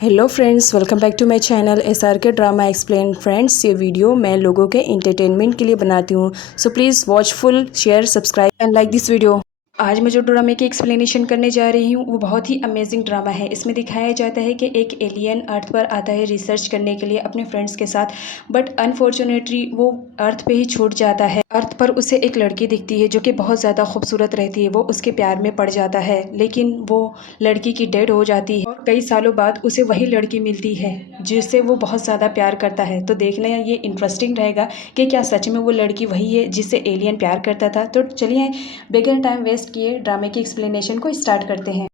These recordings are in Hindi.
Hello friends, welcome back to my channel SRK drama explain. Friends, ये वीडियो मैं लोगों के एंटरटेनमेंट के लिए बनाती हूँ, so please watch full, share, subscribe and like this video. आज मैं जो ड्रामे की एक्सप्लेनेशन करने जा रही हूँ वो बहुत ही अमेजिंग ड्रामा है। इसमें दिखाया जाता है कि एक एलियन अर्थ पर आता है रिसर्च करने के लिए अपने फ्रेंड्स के साथ, बट अनफॉर्चुनेटली वो अर्थ पे ही छूट जाता है। अर्थ पर उसे एक लड़की दिखती है जो कि बहुत ज़्यादा खूबसूरत रहती है। वो उसके प्यार में पड़ जाता है, लेकिन वो लड़की की डेड हो जाती है और कई सालों बाद उसे वही लड़की मिलती है जिससे वो बहुत ज़्यादा प्यार करता है। तो देखना ये इंटरेस्टिंग रहेगा कि क्या सच में वो लड़की वही है जिससे एलियन प्यार करता था। तो चलिए बिगर टाइम वेस्ट किए ड्रामे की एक्सप्लेनेशन को स्टार्ट करते हैं।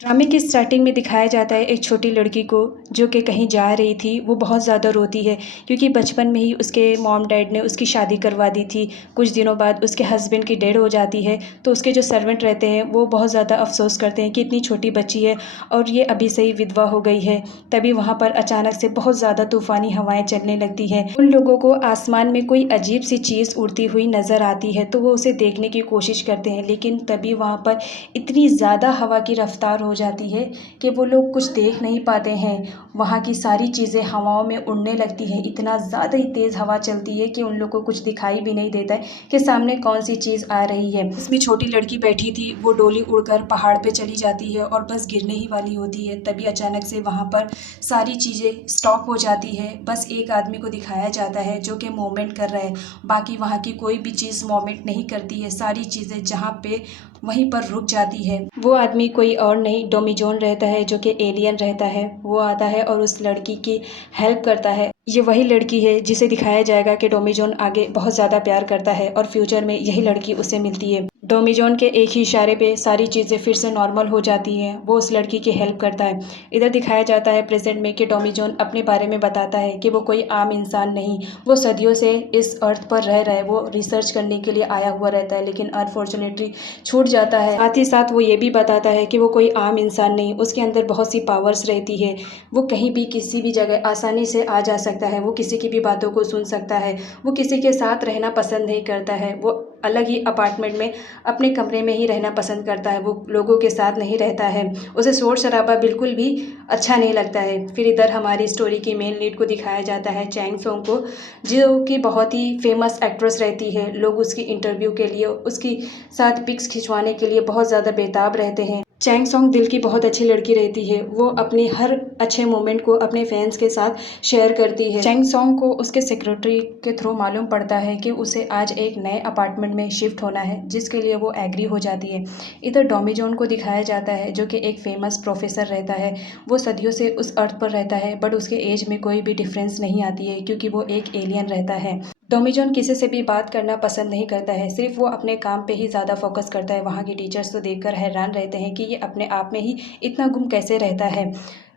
ड्रामे की स्टार्टिंग में दिखाया जाता है एक छोटी लड़की को जो कि कहीं जा रही थी। वो बहुत ज़्यादा रोती है क्योंकि बचपन में ही उसके मॉम डैड ने उसकी शादी करवा दी थी। कुछ दिनों बाद उसके हस्बैंड की डेड हो जाती है, तो उसके जो सर्वेंट रहते हैं वो बहुत ज़्यादा अफसोस करते हैं कि इतनी छोटी बच्ची है और ये अभी से ही विधवा हो गई है। तभी वहाँ पर अचानक से बहुत ज़्यादा तूफ़ानी हवाएं चलने लगती हैं। उन लोगों को आसमान में कोई अजीब सी चीज़ उड़ती हुई नज़र आती है, तो वो उसे देखने की कोशिश करते हैं, लेकिन तभी वहाँ पर इतनी ज़्यादा हवा की रफ्तार हो जाती है कि वो लोग कुछ देख नहीं पाते हैं। वहाँ की सारी चीज़ें हवाओं में उड़ने लगती हैं। इतना ज़्यादा ही तेज़ हवा चलती है कि उन लोग को कुछ दिखाई भी नहीं देता है कि सामने कौन सी चीज़ आ रही है। इसमें छोटी लड़की बैठी थी, वो डोली उड़कर पहाड़ पे चली जाती है और बस गिरने ही वाली होती है। तभी अचानक से वहाँ पर सारी चीज़ें स्टॉप हो जाती है। बस एक आदमी को दिखाया जाता है जो कि मूवमेंट कर रहा है, बाकी वहाँ की कोई भी चीज़ मूवमेंट नहीं करती है। सारी चीज़ें जहाँ पे वहीं पर रुक जाती है। वो आदमी कोई और नहीं, डोमीजोन रहता है जो कि एलियन रहता है। वो आता है और उस लड़की की हेल्प करता है। ये वही लड़की है जिसे दिखाया जाएगा कि डोमीजोन आगे बहुत ज़्यादा प्यार करता है और फ्यूचर में यही लड़की उसे मिलती है। डोमीजोन के एक ही इशारे पे सारी चीज़ें फिर से नॉर्मल हो जाती हैं। वो उस लड़की की हेल्प करता है। इधर दिखाया जाता है प्रेजेंट में कि डोमीजोन अपने बारे में बताता है कि वो कोई आम इंसान नहीं, वो सदियों से इस अर्थ पर रह रहा है। वो रिसर्च करने के लिए आया हुआ रहता है, लेकिन अनफॉर्चुनेटली छूट जाता है। साथ ही साथ वो ये भी बताता है कि वो कोई आम इंसान नहीं, उसके अंदर बहुत सी पावर्स रहती है। वो कहीं भी किसी भी जगह आसानी से आ जा सकता है। वो किसी की भी बातों को सुन सकता है। वो किसी के साथ रहना पसंद नहीं करता है। वो अलग ही अपार्टमेंट में अपने कमरे में ही रहना पसंद करता है। वो लोगों के साथ नहीं रहता है। उसे शोर शराबा बिल्कुल भी अच्छा नहीं लगता है। फिर इधर हमारी स्टोरी की मेन लीड को दिखाया जाता है चैंग सोंग को, जो कि बहुत ही फेमस एक्ट्रेस रहती है। लोग उसकी इंटरव्यू के लिए, उसकी साथ पिक्स खिंचवाने के लिए बहुत ज़्यादा बेताब रहते हैं। चैंग सोंग दिल की बहुत अच्छी लड़की रहती है। वो अपने हर अच्छे मोमेंट को अपने फैंस के साथ शेयर करती है। चैंग सोंग को उसके सेक्रेटरी के थ्रू मालूम पड़ता है कि उसे आज एक नए अपार्टमेंट में शिफ्ट होना है, जिसके लिए वो एग्री हो जाती है। इधर डोमीजोन को दिखाया जाता है जो कि एक फेमस प्रोफेसर रहता है। वो सदियों से उस अर्थ पर रहता है, बट उसके एज में कोई भी डिफरेंस नहीं आती है क्योंकि वो एक एलियन रहता है। डोमीजोन किसी से भी बात करना पसंद नहीं करता है, सिर्फ वो अपने काम पे ही ज़्यादा फोकस करता है। वहाँ के टीचर्स तो देखकर हैरान रहते हैं कि ये अपने आप में ही इतना गुम कैसे रहता है,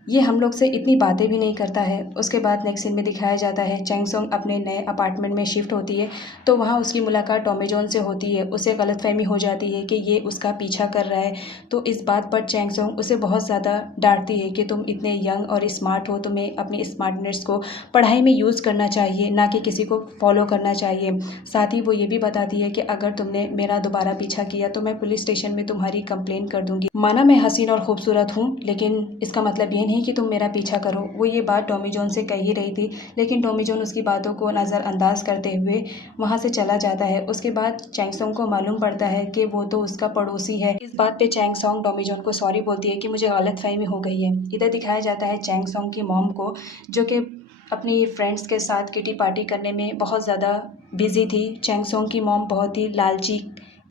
ये हम लोग से इतनी बातें भी नहीं करता है। उसके बाद नेक्स्ट सीन में दिखाया जाता है चैंग सोंग अपने नए अपार्टमेंट में शिफ्ट होती है, तो वहाँ उसकी मुलाकात डोमीजोन से होती है। उसे गलतफहमी हो जाती है कि ये उसका पीछा कर रहा है, तो इस बात पर चैंग सोंग उसे बहुत ज़्यादा डांटती है कि तुम इतने यंग और स्मार्ट हो, तुम्हें अपनी स्मार्टनेस को पढ़ाई में यूज़ करना चाहिए, ना कि किसी को फॉलो करना चाहिए। साथ ही वो ये भी बताती है कि अगर तुमने मेरा दोबारा पीछा किया तो मैं पुलिस स्टेशन में तुम्हारी कंप्लेन कर दूंगी। माना मैं हसीन और खूबसूरत हूँ, लेकिन इसका मतलब ये नहीं कि तुम मेरा पीछा करो। वो ये बात डोमीजोन से कह ही रही थी, लेकिन डोमीजोन उसकी बातों को नज़रअंदाज करते हुए वहाँ से चला जाता है। उसके बाद चैंग सोंग को मालूम पड़ता है कि वो तो उसका पड़ोसी है। इस बात पे चैंग सोंग डोमीजोन को सॉरी बोलती है कि मुझे गलतफहमी हो गई है। इधर दिखाया जाता है चैंग सोंग की मॉम को, जो कि अपनी फ्रेंड्स के साथ किटी पार्टी करने में बहुत ज़्यादा बिजी थी। चैंग सोंग की मॉम बहुत ही लालची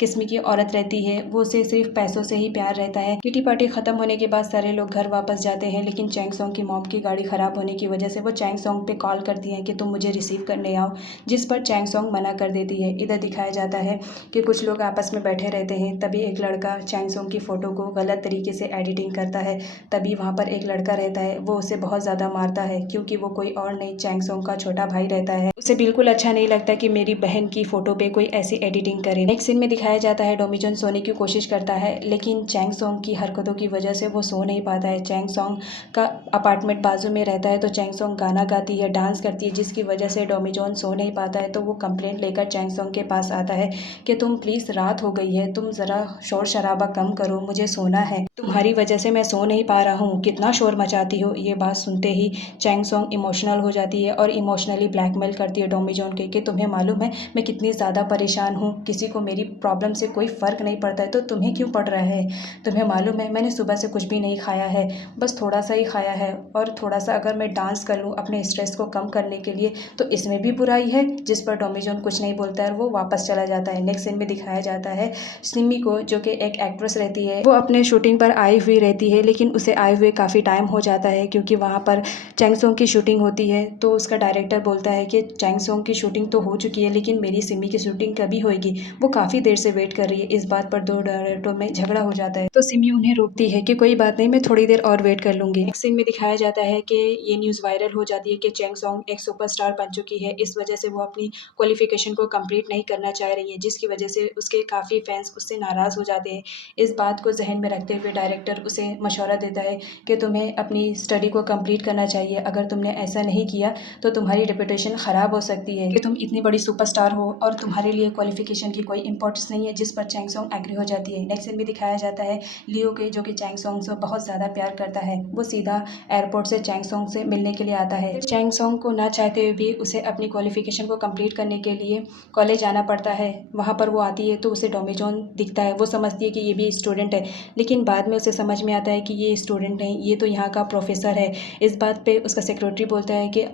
किस्म की औरत रहती है। वो उसे सिर्फ पैसों से ही प्यार रहता है। किटी पार्टी खत्म होने के बाद सारे लोग घर वापस जाते हैं, लेकिन चैंग सोंग की मॉम की गाड़ी खराब होने की वजह से वो चैंग सोंग पे कॉल करती हैं कि तुम मुझे रिसीव करने आओ, जिस पर चैंग सोंग मना कर देती है। इधर दिखाया जाता है कि कुछ लोग आपस में बैठे रहते हैं, तभी एक लड़का चैंग सोंग की फ़ोटो को गलत तरीके से एडिटिंग करता है। तभी वहाँ पर एक लड़का रहता है, वो उसे बहुत ज़्यादा मारता है क्योंकि वो कोई और नहीं चैंग सोंग का छोटा भाई रहता है। उसे बिल्कुल अच्छा नहीं लगता कि मेरी बहन की फ़ोटो पे कोई ऐसी एडिटिंग करे। नेक्स्ट सीन में दिखाया जाता है डोमीजोन सोने की कोशिश करता है, लेकिन चैंग सोंग की हरकतों की वजह से वो सो नहीं पाता है। चैंग सोंग का अपार्टमेंट बाजू में रहता है, तो चैंग सोंग गाना गाती है, डांस करती है, जिसकी वजह से डोमीजोन सो नहीं पाता है। तो वो कंप्लेंट लेकर चैंग सोंग के पास आता है कि तुम प्लीज़, रात हो गई है, तुम ज़रा शोर शराबा कम करो, मुझे सोना है, तुम्हारी वजह से मैं सो नहीं पा रहा हूँ, कितना शोर मचाती हो। ये बात सुनते ही चैंग सोंग इमोशनल हो जाती है और इमोशनली ब्लैकमेल करती है डोमीजोन के कि तुम्हें मालूम है मैं कितनी ज़्यादा परेशान हूँ, किसी को मेरी प्रॉब्लम से कोई फ़र्क नहीं पड़ता है, तो तुम्हें क्यों पड़ रहा है। तुम्हें मालूम है मैंने सुबह से कुछ भी नहीं खाया है, बस थोड़ा सा ही खाया है, और थोड़ा सा अगर मैं डांस कर लूँ अपने स्ट्रेस को कम करने के लिए तो इसमें भी बुराई है। जिस पर डोमीजोन कुछ नहीं बोलता है और वो वापस चला जाता है। नेक्स्ट सीन में दिखाया जाता है सिमी को, जो कि एक एक्ट्रेस रहती है, वो अपने शूटिंग पर आई हुई रहती है, लेकिन उसे आए हुए काफ़ी टाइम हो जाता है क्योंकि वहाँ पर चैंग सोंग की शूटिंग होती है। तो उसका डायरेक्टर बोलता है कि चैंग सोंग की शूटिंग तो हो चुकी है, लेकिन मेरी सिमी की शूटिंग कभी होएगी, वो काफ़ी देर से वेट कर रही है। इस बात पर दो डायरेक्टरों में झगड़ा हो जाता है, तो सिमी उन्हें रोकती है कि कोई बात नहीं, मैं थोड़ी देर और वेट कर लूँगी। नेक्स्ट सीन में दिखाया जाता है कि ये न्यूज़ वायरल हो जाती है कि चैंग सोंग एक सुपरस्टार बन चुकी है, इस वजह से वो अपनी क्वालिफिकेशन को कंप्लीट नहीं करना चाह रही है, जिसकी वजह से उसके काफ़ी फैंस उससे नाराज़ हो जाते हैं। इस बात को जहन में रखते हुए डायरेक्टर उसे मशवरा देता है कि तुम्हें अपनी स्टडी को कंप्लीट करना चाहिए, अगर तुमने ऐसा नहीं किया तो तुम्हारी रेपुटेशन ख़राब हो सकती है कि तुम इतनी बड़ी सुपरस्टार हो और तुम्हारे लिए क्वालिफिकेशन की कोई इंपॉर्टेंस नहीं है, जिस पर चैंग सोंग एग्री हो जाती है। नेक्स्ट सीन में दिखाया जाता है लियो के, जो कि चैंग सोंग से बहुत ज़्यादा प्यार करता है, वो सीधा एयरपोर्ट से चैंग सोंग से मिलने के लिए आता है। चैंग सोंग को ना चाहते हुए भी उसे अपनी क्वालिफिकेशन को कंप्लीट करने के लिए कॉलेज जाना पड़ता है। वहाँ पर वो आती है तो उसे डोमीजोन दिखता है, वो समझती है कि ये भी स्टूडेंट है, लेकिन बाद में उसे समझ में आता है कि ये स्टूडेंट नहीं, ये तो यहाँ का प्रोफेसर है। इस बात पे उसका सेक्रेटरी बोलता है कि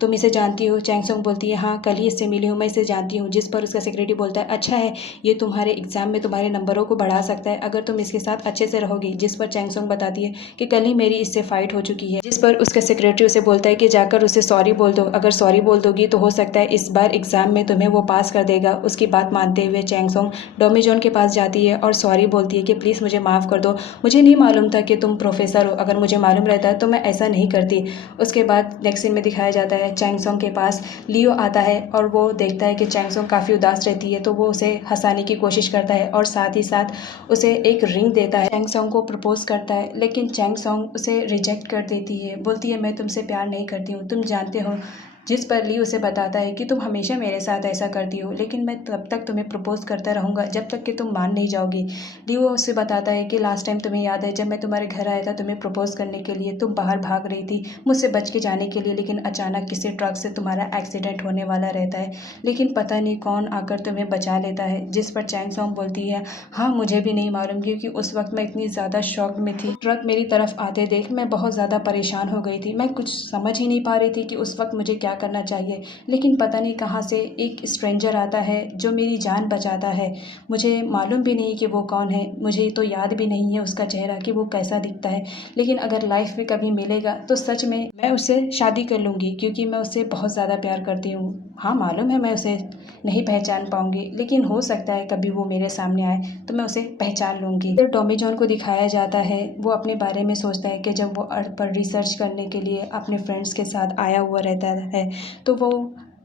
तुम इसे जानती हो। चैंग सोंग बोलती है हाँ, कल ही इससे मिली हूँ, मैं इसे जानती हूँ। जिस पर उसका सेक्रेटरी बोलता है अच्छा है, ये तुम्हारे एग्जाम में तुम्हारे नंबरों को बढ़ा सकता है अगर तुम इसके साथ अच्छे से रहोगी। जिस पर चैंग सोंग बताती है कि कल ही मेरी इससे फाइट हो चुकी है। जिस पर उसका सेक्रेटरी उसे बोलता है कि जाकर उसे सॉरी बोल दो, अगर सॉरी बोल दोगी तो हो सकता है इस बार एग्जाम में तुम्हें वो पास कर देगा। उसकी बात मानते हुए चैंग सोंग डोमीजोन के पास जाती है और सॉरी बोलती है कि प्लीज़ मुझे माफ़ कर दो, मुझे नहीं मालूम था कि तुम प्रोफेसर हो, अगर मुझे मालूम रहता तो मैं ऐसा नहीं करती। उसके बाद नेक्स्ट सीन में दिखाया जाता है चैंग सोंग के पास लियो आता है और वो देखता है कि चैंग सोंग काफ़ी उदास रहती है, तो वो उसे हंसाने की कोशिश करता है और साथ ही साथ उसे एक रिंग देता है। चैंग सोंग को प्रपोज करता है, लेकिन चैंग सोंग उसे रिजेक्ट कर देती है, बोलती है मैं तुमसे प्यार नहीं करती हूँ, तुम जानते हो। जिस पर ली उसे बताता है कि तुम हमेशा मेरे साथ ऐसा करती हो, लेकिन मैं तब तक तुम्हें प्रपोज करता रहूँगा जब तक कि तुम मान नहीं जाओगी। लियो उसे बताता है कि लास्ट टाइम तुम्हें याद है जब मैं तुम्हारे घर आया था तुम्हें प्रपोज करने के लिए, तुम बाहर भाग रही थी मुझसे बच के जाने के लिए, लेकिन अचानक किसी ट्रक से तुम्हारा एक्सीडेंट होने वाला रहता है, लेकिन पता नहीं कौन आकर तुम्हें बचा लेता है। जिस पर चैंग सोंग बोलती है हाँ, मुझे भी नहीं मालूम, क्योंकि उस वक्त मैं इतनी ज़्यादा शॉक में थी, ट्रक मेरी तरफ आते देख मैं बहुत ज़्यादा परेशान हो गई थी, मैं कुछ समझ ही नहीं पा रही थी कि उस वक्त मुझे क्या करना चाहिए, लेकिन पता नहीं कहाँ से एक स्ट्रेंजर आता है जो मेरी जान बचाता है। मुझे मालूम भी नहीं कि वो कौन है, मुझे तो याद भी नहीं है उसका चेहरा कि वो कैसा दिखता है, लेकिन अगर लाइफ में कभी मिलेगा तो सच में मैं उससे शादी कर लूँगी, क्योंकि मैं उससे बहुत ज़्यादा प्यार करती हूँ। हाँ, मालूम है मैं उसे नहीं पहचान पाऊँगी, लेकिन हो सकता है कभी वो मेरे सामने आए तो मैं उसे पहचान लूँगी। फिर डोमीजोन को दिखाया जाता है, वो अपने बारे में सोचता है कि जब वो अर्थ पर रिसर्च करने के लिए अपने फ्रेंड्स के साथ आया हुआ रहता है, तो वो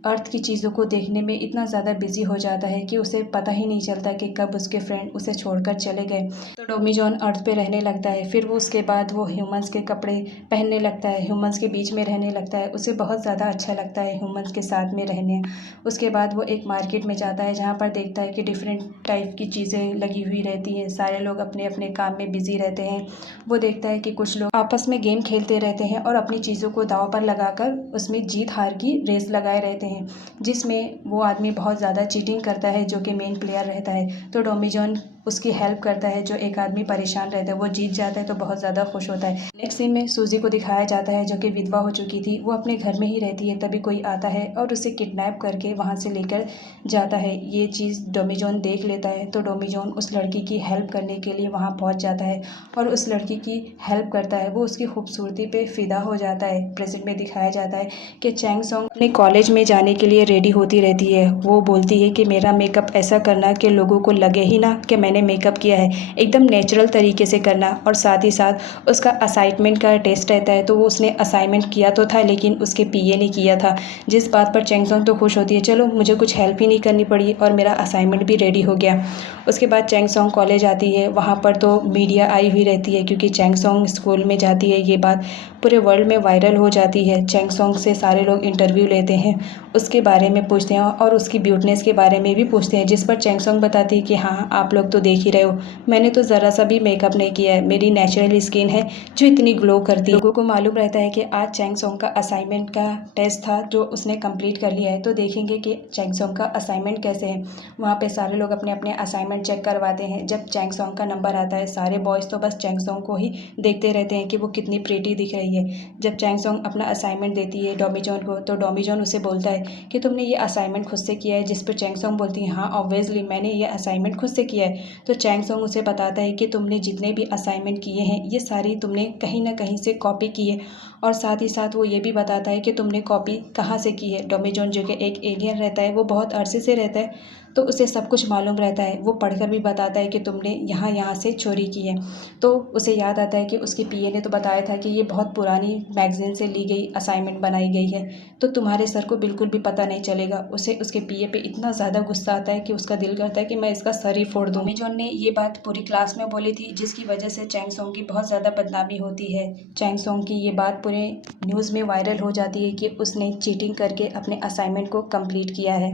अर्थ की चीज़ों को देखने में इतना ज़्यादा बिजी हो जाता है कि उसे पता ही नहीं चलता कि कब उसके फ्रेंड उसे छोड़कर चले गए। तो डोमीजोन अर्थ पे रहने लगता है, फिर वो उसके बाद वो ह्यूमंस के कपड़े पहनने लगता है, ह्यूमंस के बीच में रहने लगता है, उसे बहुत ज़्यादा अच्छा लगता है ह्यूमंस के साथ में रहने। उसके बाद वो एक मार्केट में जाता है जहाँ पर देखता है कि डिफरेंट टाइप की चीज़ें लगी हुई रहती हैं, सारे लोग अपने अपने काम में बिजी रहते हैं। वो देखता है कि कुछ लोग आपस में गेम खेलते रहते हैं और अपनी चीज़ों को दांव पर लगाकर उसमें जीत हार की रेस लगाए रहते हैं, जिसमें वो आदमी बहुत ज़्यादा चीटिंग करता है जो कि मेन प्लेयर रहता है। तो डोमीजोन उसकी हेल्प करता है, जो एक आदमी परेशान रहता है वो जीत जाता है तो बहुत ज़्यादा खुश होता है। नेक्स्ट सीन में सूजी को दिखाया जाता है जो कि विधवा हो चुकी थी, वो अपने घर में ही रहती है, तभी कोई आता है और उसे किडनैप करके वहाँ से लेकर जाता है। ये चीज़ डोमीजोन देख लेता है, तो डोमीजोन उस लड़की की हेल्प करने के लिए वहाँ पहुँच जाता है और उस लड़की की हेल्प करता है। वो उसकी खूबसूरती पे फिदा हो जाता है। प्रेजेंट में दिखाया जाता है कि चैंग सोंग अपने कॉलेज में जाने के लिए रेडी होती रहती है, वो बोलती है कि मेरा मेकअप ऐसा करना कि लोगों को लगे ही ना कि मैंने मैंने मेकअप किया है एकदम नेचुरल तरीके से करना। और साथ ही साथ उसका असाइनमेंट का टेस्ट रहता है, तो वो उसने असाइनमेंट किया तो था लेकिन उसके पीए ने किया था, जिस बात पर चैंगसोंग तो खुश होती है, चलो मुझे कुछ हेल्प ही नहीं करनी पड़ी और मेरा असाइनमेंट भी रेडी हो गया। उसके बाद चैंगसोंग कॉलेज आती है, वहाँ पर तो मीडिया आई हुई रहती है क्योंकि चैंगसोंग स्कूल में जाती है। ये बात पूरे वर्ल्ड में वायरल हो जाती है। चैंगसोंग से सारे लोग इंटरव्यू लेते हैं, उसके बारे में पूछते हैं और उसकी ब्यूटनेस के बारे में भी पूछते हैं, जिस पर चैंगसोंग बताती है कि हाँ आप लोग तो देख ही रहे हो, मैंने तो ज़रा सा भी मेकअप नहीं किया है, मेरी नेचुरल स्किन है जो इतनी ग्लो करती है। लोगों को मालूम रहता है कि आज चैंगसोंग का असाइनमेंट का टेस्ट था जो उसने कंप्लीट कर लिया है, तो देखेंगे कि चैंगसोंग का असाइनमेंट कैसे है। वहाँ पे सारे लोग अपने अपने असाइनमेंट चेक करवाते हैं। जब चैंगसोंग का नंबर आता है, सारे बॉयज़ तो बस चैंगसोंग को ही देखते रहते हैं कि वो कितनी प्रीटी दिख रही है। जब चैंगसोंग अपना असाइनमेंट देती है डॉमीजॉन को, तो डॉमीजॉन उसे बोलता है कि तुमने ये असाइनमेंट खुद से किया है, जिस पर चैंगसोंग बोलती है हाँ ऑब्वियसली मैंने ये असाइनमेंट खुद से किया है। तो चैंगसोंग उसे बताता है कि तुमने जितने भी असाइनमेंट किए हैं ये सारी तुमने कहीं ना कहीं से कॉपी की है। और साथ ही साथ वो ये भी बताता है कि तुमने कॉपी कहाँ से की है। डॉमीजॉन जो कि एक एलियन रहता है, वो बहुत अरसे से रहता है, तो उसे सब कुछ मालूम रहता है। वो पढ़कर भी बताता है कि तुमने यहाँ यहाँ से चोरी की है। तो उसे याद आता है कि उसके पीए ने तो बताया था कि ये बहुत पुरानी मैगज़ीन से ली गई असाइनमेंट बनाई गई है, तो तुम्हारे सर को बिल्कुल भी पता नहीं चलेगा। उसे उसके पीए पे इतना ज़्यादा गुस्सा आता है कि उसका दिल करता है कि मैं इसका सर ही फोड़ दूँ। जॉन ने ये बात पूरी क्लास में बोली थी, जिसकी वजह से चैंगसोंग की बहुत ज़्यादा बदनामी होती है। चैंगसोंग की ये बात पूरे न्यूज़ में वायरल हो जाती है कि उसने चीटिंग करके अपने असाइनमेंट को कंप्लीट किया है।